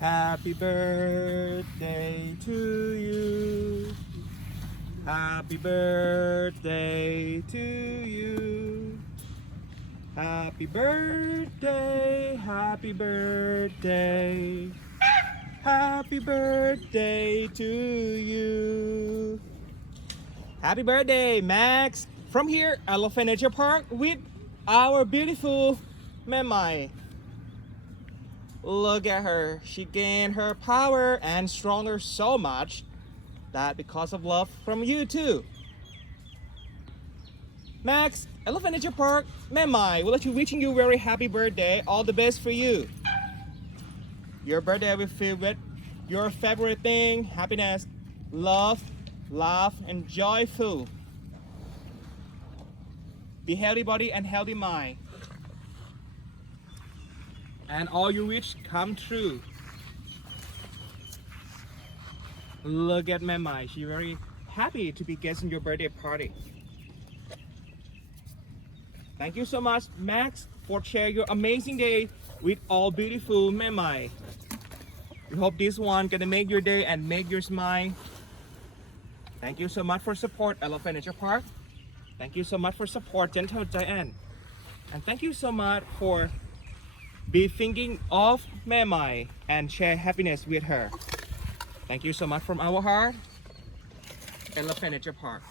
Happy birthday to you. Happy birthday to you. Happy birthday, happy birthday. Happy birthday to you. Happy birthday, Max. From here, Elephant Nature Park with our beautiful Memai. Look at her. She gained her power and stronger so much that because of love from you too. Max, Elephant Nature Park, Memai, would like to wishing you very happy birthday. All the best for you. Your birthday will fill with your favorite thing, happiness, love, laugh, and joyful. Be healthy body and healthy mind. And all your wish come true. Look at Memai. She's very happy to be guest in your birthday party. Thank you so much, Max, for sharing your amazing day with all beautiful Memai. We hope this one gonna make your day and make your smile. Thank you so much for support, Elephant Nature Park. Thank you so much for support, Gentle Giant. And thank you so much for be thinking of Memai and share happiness with her. Thank you so much from our heart, Elephant Nature Park.